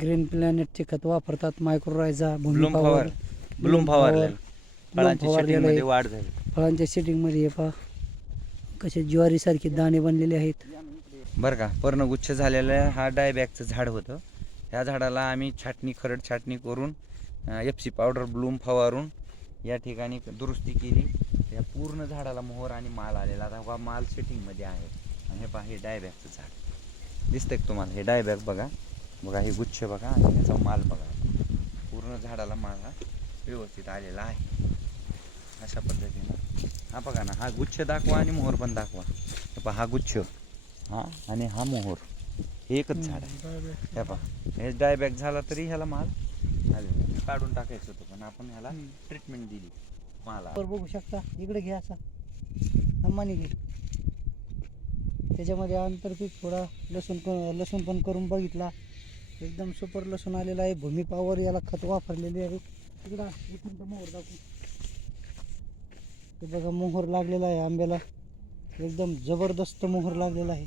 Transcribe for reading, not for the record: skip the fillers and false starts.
Green प्लॅनेटचे खत वापरतात, mycorrhiza, Bloom भूमिपावर, फवारलेलं. फळांची फवारलेलं सेटिंग मध्ये आहे. वाढ झाली. फळांच्या सेटिंगमध्ये हे पहा कसे ज्वारीसारखे दाणे बनलेले आहेत. बरं का, पर्णगुच्छ झालेलं हा डायबॅकचं झाड होतं. ह्या झाडाला आम्ही खरड छाटणी करून FC पावडर ब्लूम फवारून या ठिकाणी दुरुस्ती केली. या पूर्ण झाडाला मोहर आणि माल आलेला. आता हा माल सेटिंगमध्ये आहे. आणि हे पहा, हे डायबॅकचं झाड दिसतंय का तुम्हाला? हे डायबॅक बघा, हे गुच्छ बघा आणि ह्याचा माल बघा. पूर्ण झाडाला माल हा व्यवस्थित आलेला आहे. अशा पद्धतीनं हा बघा ना, हा गुच्छ दाखवा आणि मोहर पण दाखवा. हे पहा, हा गुच्छ हा आणि हा मोहर हे एकच झाड आहे. हे पहा, हे डायबॅक झाला तरी ह्याला माल आले. काढून टाकायचं होतं पण आपण ह्याला ट्रीटमेंट दिली माला. बघू शकता, इकडे घ्या असा अंबानी घे. त्याच्यामध्ये आंतरपीक थोडा लसूण पण करून बघितला. एकदम सुपर लसूण आलेला आहे. भूमिपावर याला खत वापरलेले आहे. तिकडं एक मिनिट मोहर दाखवू. ते बघा, मोहर लागलेला आहे आंब्याला. एकदम जबरदस्त मोहर लागलेला आहे.